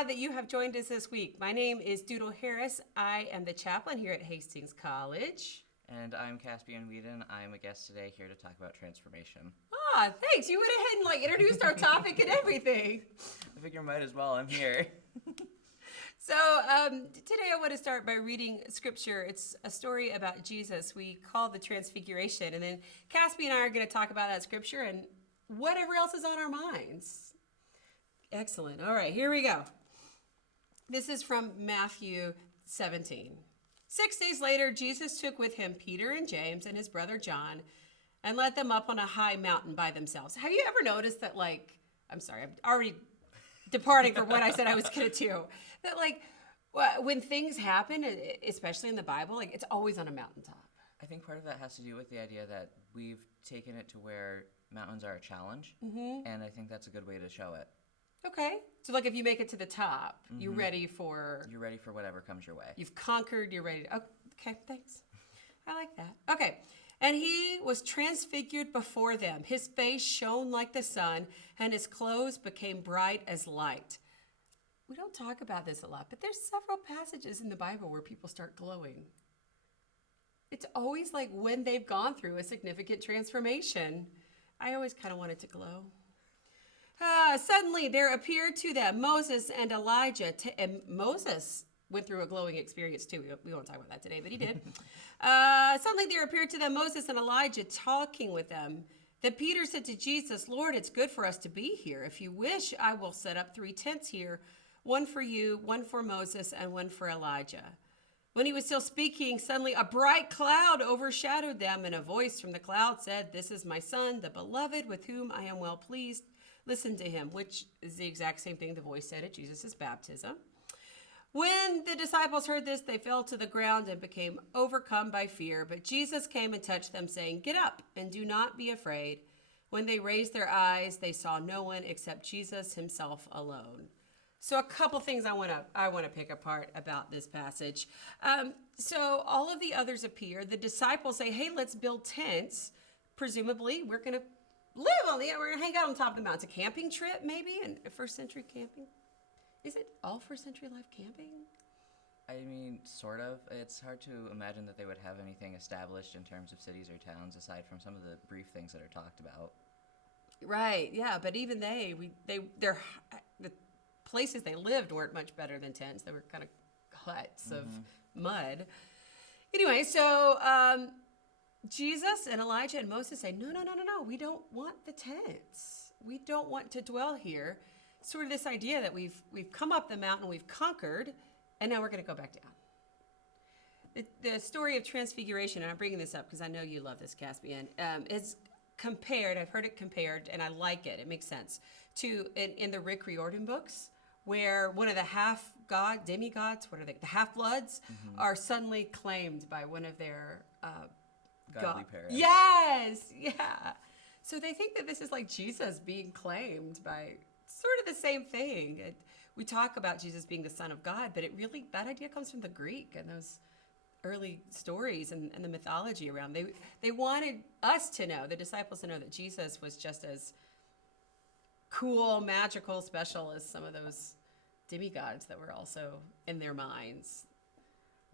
glad that you have joined us this week. My name is Doodle Harris. I am the chaplain here at Hastings College. And I'm Caspian Whedon. I'm a guest today here to talk about transformation. Ah, thanks. You went ahead and introduced our topic and everything. I figure might as well. I'm here. So today I want to start by reading scripture. It's a story about Jesus we call the Transfiguration. And then Caspian and I are going to talk about that scripture and whatever else is on our minds. Excellent. All right, here we go. This is from Matthew 17. 6 days later, Jesus took with him Peter and James and his brother John and led them up on a high mountain by themselves. Have you ever noticed that, I'm sorry, I'm already departing from what I said I was going to do, that when things happen, especially in the Bible, it's always on a mountaintop. I think part of that has to do with the idea that we've taken it to where mountains are a challenge, and I think that's a good way to show it. Okay. So if you make it to the top, you're ready for... You're ready for whatever comes your way. You've conquered, you're ready to... Okay, thanks. I like that. Okay. And he was transfigured before them. His face shone like the sun, and his clothes became bright as light. We don't talk about this a lot, but there's several passages in the Bible where people start glowing. It's always when they've gone through a significant transformation. I always kind of wanted to glow. Suddenly there appeared to them Moses and Elijah. And Moses went through a glowing experience too. We won't talk about that today, but he did. Suddenly there appeared to them Moses and Elijah talking with them. Then Peter said to Jesus, "Lord, it's good for us to be here. If you wish, I will set up 3 tents here, one for you, one for Moses, and one for Elijah." When he was still speaking, suddenly a bright cloud overshadowed them, and a voice from the cloud said, "This is my son, the beloved, with whom I am well pleased. Listen to him," which is the exact same thing the voice said at Jesus' baptism. When the disciples heard this, they fell to the ground and became overcome by fear. But Jesus came and touched them, saying, "Get up and do not be afraid." When they raised their eyes, they saw no one except Jesus himself alone. So a couple things I want to pick apart about this passage. So all of the others appear. The disciples say, "Hey, let's build tents." Presumably, we're going to we're going to hang out on top of the mountain. It's a camping trip, maybe, and first century camping. Is it all first century life camping? I mean, sort of. It's hard to imagine that they would have anything established in terms of cities or towns aside from some of the brief things that are talked about. Right, yeah, but even the places they lived weren't much better than tents. They were kind of huts of mud. Anyway, so Jesus and Elijah and Moses say, no, we don't want the tents. We don't want to dwell here. Sort of this idea that we've come up the mountain, we've conquered, and now we're going to go back down. The story of Transfiguration, and I'm bringing this up because I know you love this, Caspian, is compared, I've heard it compared, and I like it, it makes sense, to in the Rick Riordan books, where one of the demigods, the half-bloods, are suddenly claimed by one of their Godly parents. Yes, yeah. So they think that this is like Jesus being claimed by sort of the same thing. We talk about Jesus being the Son of God, but that idea comes from the Greek and those early stories and the mythology around. They wanted us to know, the disciples to know, that Jesus was just as cool, magical, special as some of those demigods that were also in their minds.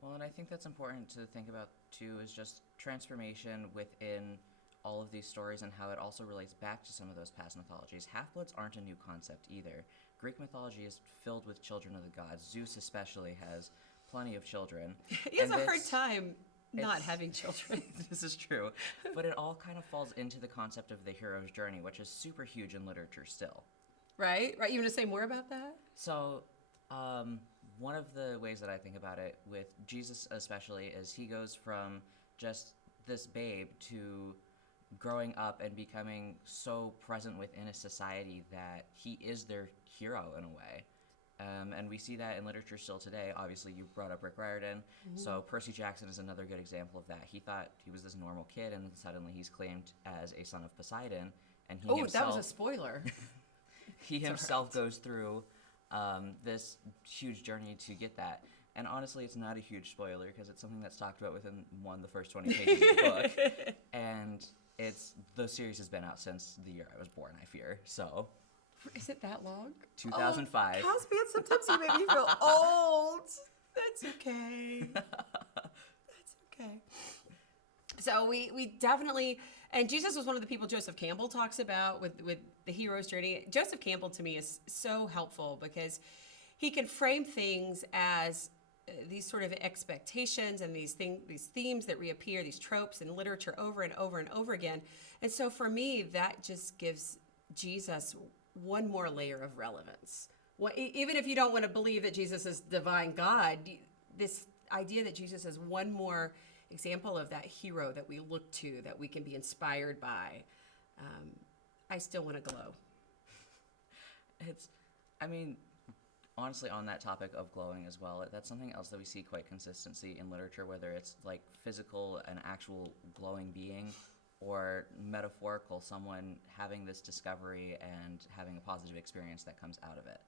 Well, and I think that's important to think about, too, is just transformation within all of these stories and how it also relates back to some of those past mythologies. Half-bloods aren't a new concept either. Greek mythology is filled with children of the gods. Zeus especially has plenty of children. He has a hard time not having children. This is true. But it all kind of falls into the concept of the hero's journey, which is super huge in literature still. Right? You want to say more about that? So, one of the ways that I think about it with Jesus especially is he goes from just this babe to growing up and becoming so present within a society that he is their hero in a way. And we see that in literature still today. Obviously, you brought up Rick Riordan. So Percy Jackson is another good example of that. He thought he was this normal kid, and suddenly he's claimed as a son of Poseidon. And he himself, that was a spoiler. He himself goes through this huge journey to get that. And honestly, it's not a huge spoiler because it's something that's talked about within the first 20 pages of the book. And the series has been out since the year I was born, I fear. So Is it that long? 2005. Oh, Caspian, sometimes you make me feel old. That's okay. That's okay. So we definitely, and Jesus was one of the people Joseph Campbell talks about with the hero's journey. Joseph Campbell to me is so helpful because he can frame things as these sort of expectations and these themes that reappear, these tropes in literature over and over and over again. And so for me, that just gives Jesus one more layer of relevance. Even if you don't want to believe that Jesus is divine God, this idea that Jesus is one more example of that hero that we look to, that we can be inspired by, I still want to glow. Honestly, on that topic of glowing as well, that's something else that we see quite consistency in literature, whether it's like physical, an actual glowing being, or metaphorical, someone having this discovery and having a positive experience that comes out of it.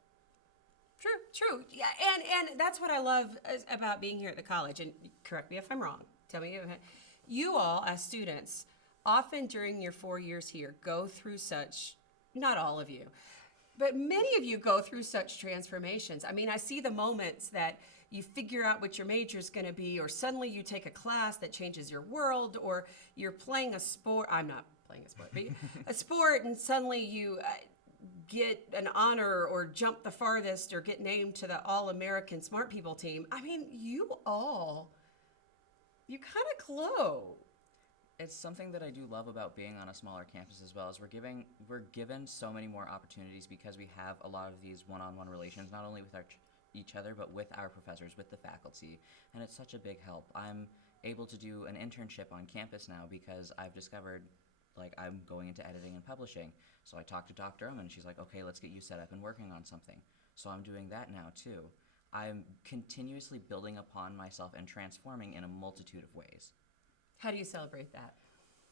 True. Yeah, and that's what I love about being here at the college. And correct me if I'm wrong. Tell me, you all as students, often during your 4 years here, go through such, not all of you, but many of you go through such transformations. I mean, I see the moments that you figure out what your major is going to be, or suddenly you take a class that changes your world, or you're playing a sport. I'm not playing a sport, but a sport, and suddenly you get an honor or jump the farthest or get named to the All-American Smart People team. I mean, you kind of glow. It's something that I do love about being on a smaller campus as well, is we're given so many more opportunities because we have a lot of these one-on-one relations, not only with each other, but with our professors, with the faculty, and it's such a big help. I'm able to do an internship on campus now because I've discovered, like, I'm going into editing and publishing. So I talked to Dr. Oman, and she's like, okay, let's get you set up and working on something. So I'm doing that now too. I'm continuously building upon myself and transforming in a multitude of ways. How do you celebrate that?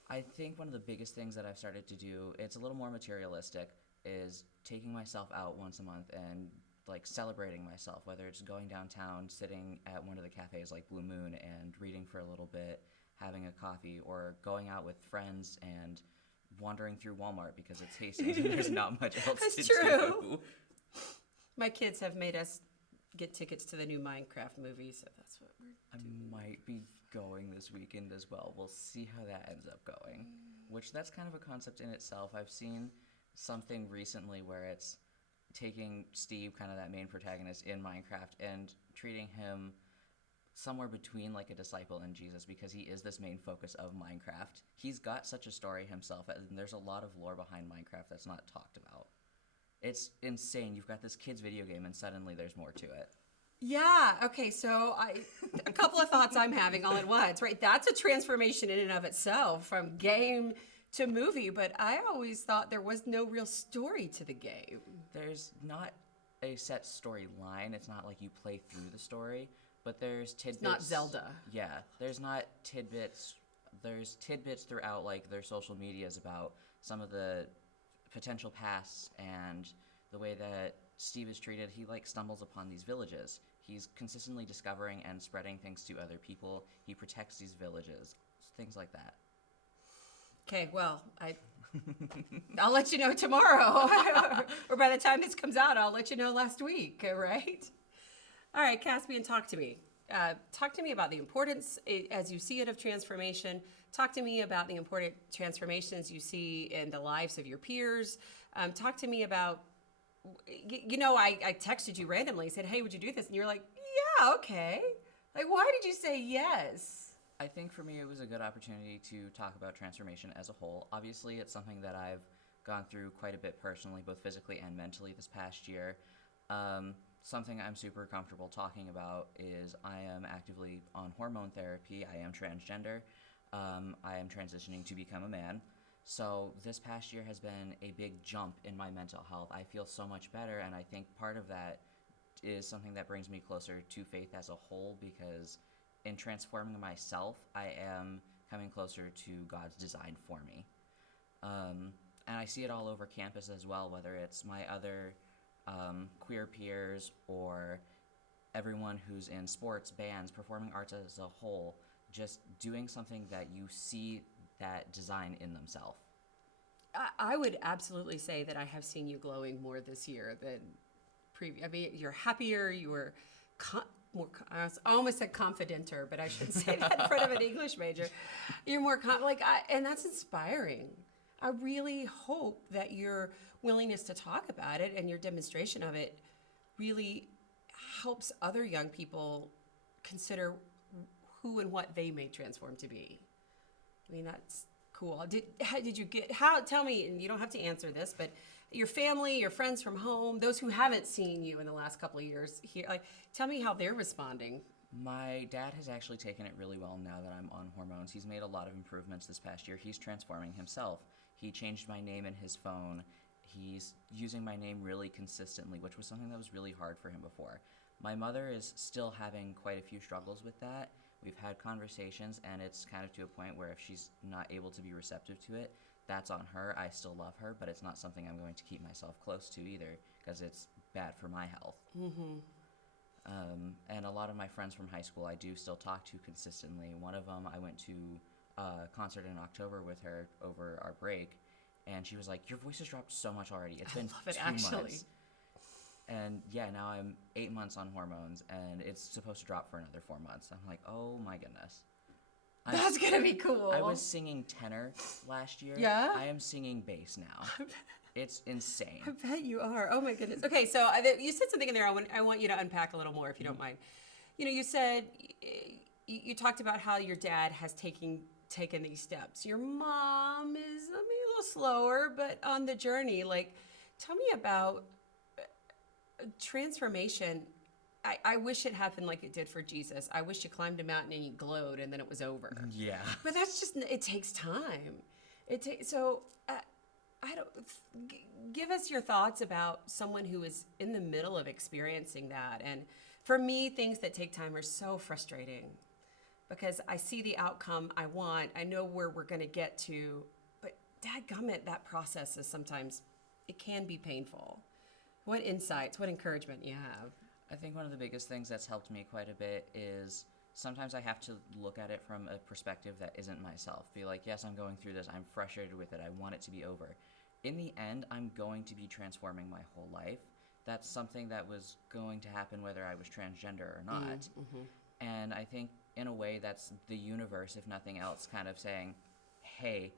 I think one of the biggest things that I've started to do, it's a little more materialistic, is taking myself out once a month and like celebrating myself, whether it's going downtown, sitting at one of the cafes like Blue Moon and reading for a little bit, having a coffee, or going out with friends and wandering through Walmart because it's Hastings and there's not much else That's to true. do. My kids have made us get tickets to the new Minecraft movie, so that's what we're doing. I might be going this weekend as well. We'll see how that ends up going, which that's kind of a concept in itself. I've seen something recently where it's taking Steve, kind of that main protagonist in Minecraft, and treating him somewhere between like a disciple and Jesus, because he is this main focus of Minecraft. He's got such a story himself, and there's a lot of lore behind Minecraft that's not talked about. It's insane. You've got this kid's video game, and suddenly there's more to it. Yeah. Okay. So a couple of thoughts I'm having all at once, right? That's a transformation in and of itself from game to movie, but I always thought there was no real story to the game. There's not a set storyline. It's not like you play through the story, but there's tidbits. It's not Zelda. Yeah. There's not tidbits. There's tidbits throughout like their social medias about some of the potential pasts and the way that Steve is treated. He like stumbles upon these villages. He's consistently discovering and spreading things to other people. He protects these villages, things like that. Okay, well, I'll let you know tomorrow, or by the time this comes out, I'll let you know last week. Right? All right, Caspian, talk to me. Talk to me about the importance, as you see it, of transformation. Talk to me about the important transformations you see in the lives of your peers. Talk to me about, I texted you randomly, said, hey, would you do this? And you're like, yeah, okay. Like, why did you say yes? I think for me it was a good opportunity to talk about transformation as a whole. Obviously, it's something that I've gone through quite a bit personally, both physically and mentally this past year. Something I'm super comfortable talking about is I am actively on hormone therapy. I am transgender. I am transitioning to become a man. So this past year has been a big jump in my mental health. I feel so much better, and I think part of that is something that brings me closer to faith as a whole, because in transforming myself, I am coming closer to God's design for me. And I see it all over campus as well, whether it's my other queer peers or everyone who's in sports, bands, performing arts as a whole, just doing something that you see that design in themselves. I would absolutely say that I have seen you glowing more this year than previous. I mean, you're happier. You were I almost said confidenter, but I shouldn't say that in front of an English major. You're more and that's inspiring. I really hope that your willingness to talk about it and your demonstration of it really helps other young people consider who and what they may transform to be. I mean, that's cool. Did you get, tell me, and you don't have to answer this, but your family, your friends from home, those who haven't seen you in the last couple of years here, tell me how they're responding. My dad has actually taken it really well now that I'm on hormones. He's made a lot of improvements this past year. He's transforming himself. He changed my name in his phone. He's using my name really consistently, which was something that was really hard for him before. My mother is still having quite a few struggles with that. We've had conversations, and it's kind of to a point where if she's not able to be receptive to it, that's on her. I still love her, but it's not something I'm going to keep myself close to either, because it's bad for my health. Mm-hmm. And a lot of my friends from high school I do still talk to consistently. One of them, I went to a concert in October with her over our break, and she was like, "Your voice has dropped so much already. It's been 2 months." And yeah, now I'm 8 months on hormones, and it's supposed to drop for another 4 months. I'm like, oh my goodness. That's gonna be cool. I was singing tenor last year. Yeah? I am singing bass now. It's insane. I bet you are. Oh my goodness. Okay, so you said something in there. I want you to unpack a little more, if you don't mind. You know, you said you talked about how your dad has taken these steps. Your mom is a little slower, but on the journey. Tell me about transformation. I wish it happened like it did for Jesus. I wish you climbed a mountain and you glowed and then it was over. Yeah. But that's just, it takes time. Give us your thoughts about someone who is in the middle of experiencing that. And for me, things that take time are so frustrating because I see the outcome I want. I know where we're going to get to, but dadgummit, that process is sometimes, it can be painful. What insights, what encouragement you have? I think one of the biggest things that's helped me quite a bit is sometimes I have to look at it from a perspective that isn't myself. Be like, yes, I'm going through this. I'm frustrated with it. I want it to be over. In the end, I'm going to be transforming my whole life. That's something that was going to happen whether I was transgender or not. Mm-hmm. And I think in a way that's the universe, if nothing else, kind of saying, hey,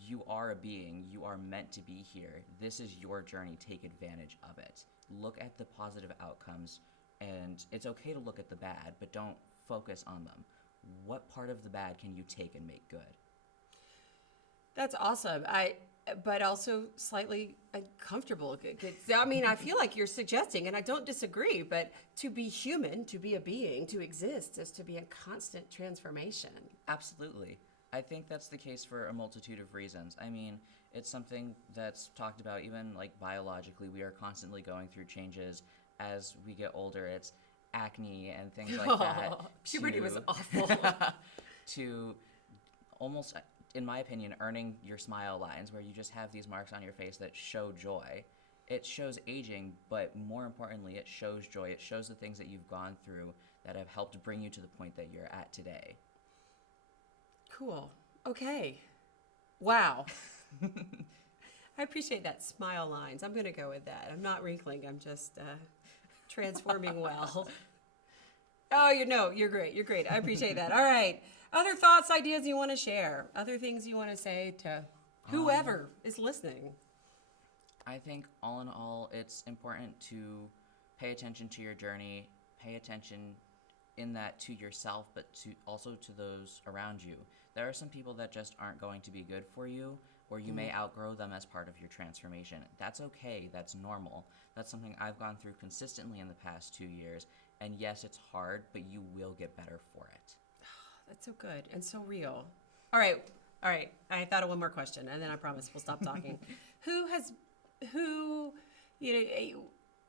you are a being. You are meant to be here. This is your journey. Take advantage of it. Look at the positive outcomes, and it's okay to look at the bad, but don't focus on them. What part of the bad can you take and make good? That's awesome. But also slightly uncomfortable. I mean, I feel like you're suggesting, and I don't disagree, but to be human, to be a being, to exist is to be in constant transformation. Absolutely. I think that's the case for a multitude of reasons. I mean, it's something that's talked about even biologically. We are constantly going through changes as we get older. It's acne and things like that. Puberty was awful. To almost, in my opinion, earning your smile lines where you just have these marks on your face that show joy. It shows aging, but more importantly, it shows joy. It shows the things that you've gone through that have helped bring you to the point that you're at today. Cool. Okay. Wow. I appreciate that smile lines. I'm going to go with that. I'm not wrinkling. I'm just transforming well. Oh, you're great. You're great. I appreciate that. All right. Other thoughts, ideas you want to share? Other things you want to say to whoever is listening? I think all in all, it's important to pay attention to your journey, pay attention in that to yourself, but also to those around you. There are some people that just aren't going to be good for you, or you may outgrow them as part of your transformation. That's okay. That's normal. That's something I've gone through consistently in the past 2 years. And yes, it's hard, but you will get better for it. That's so good and so real. All right. I thought of one more question, and then I promise we'll stop talking.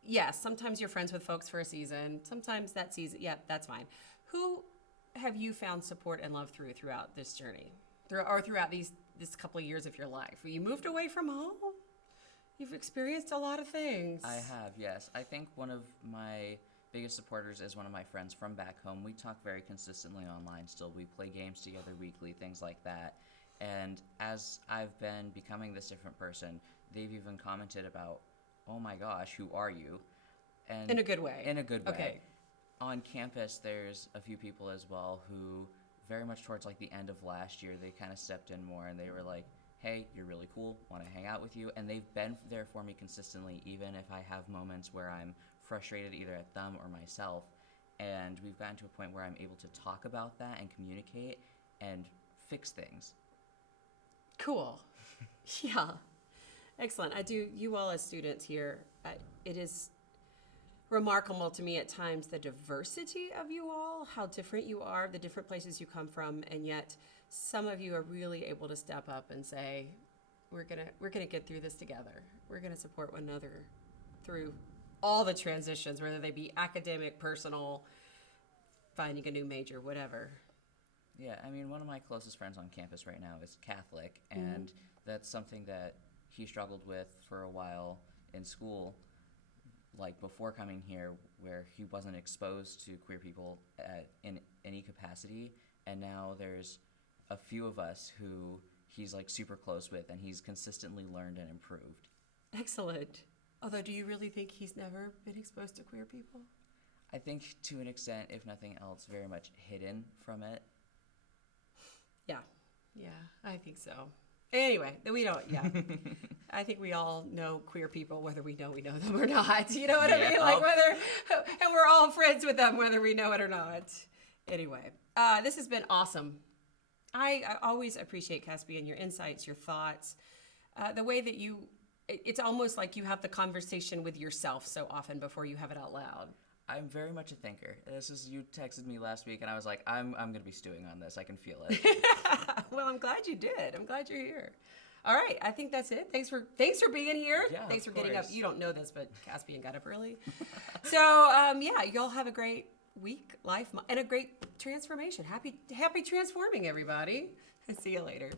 Yes, sometimes you're friends with folks for a season. Sometimes that season, yeah, that's fine. Who have you found support and love throughout this journey? Throughout this couple of years of your life? You moved away from home? You've experienced a lot of things. I have, yes. I think one of my biggest supporters is one of my friends from back home. We talk very consistently online still. We play games together weekly, things like that. And as I've been becoming this different person, they've even commented about, oh my gosh, who are you? And In a good way. In a good way. Okay. On campus, there's a few people as well who, very much towards like the end of last year, they kind of stepped in more and they were like, hey, you're really cool, want to hang out with you. And they've been there for me consistently, even if I have moments where I'm frustrated either at them or myself. And we've gotten to a point where I'm able to talk about that and communicate and fix things. Cool. Yeah. Excellent. You all as students here, it is remarkable to me at times the diversity of you all, how different you are, the different places you come from, and yet some of you are really able to step up and say, we're gonna get through this together. We're gonna support one another through all the transitions, whether they be academic, personal, finding a new major, whatever. Yeah, I mean, one of my closest friends on campus right now is Catholic, and that's something that he struggled with for a while in school, like before coming here, where he wasn't exposed to queer people in any capacity, and now there's a few of us who he's like super close with, and he's consistently learned and improved. Excellent. Although, do you really think he's never been exposed to queer people? I think to an extent, if nothing else, very much hidden from it. Yeah, I think so. Anyway, we don't, I think we all know queer people, whether we know them or not. You know what I mean? Like and we're all friends with them, whether we know it or not. Anyway, this has been awesome. I always appreciate, Caspian, your insights, your thoughts, the way that it's almost like you have the conversation with yourself so often before you have it out loud. I'm very much a thinker. You texted me last week, and I was like, I'm going to be stewing on this. I can feel it. Well, I'm glad you did. I'm glad you're here. All right, I think that's it. Thanks for being here. Yeah, thanks for of getting up. course. You don't know this, but Caspian got up early. So, y'all have a great week, life, and a great transformation. Happy transforming, everybody. See you later.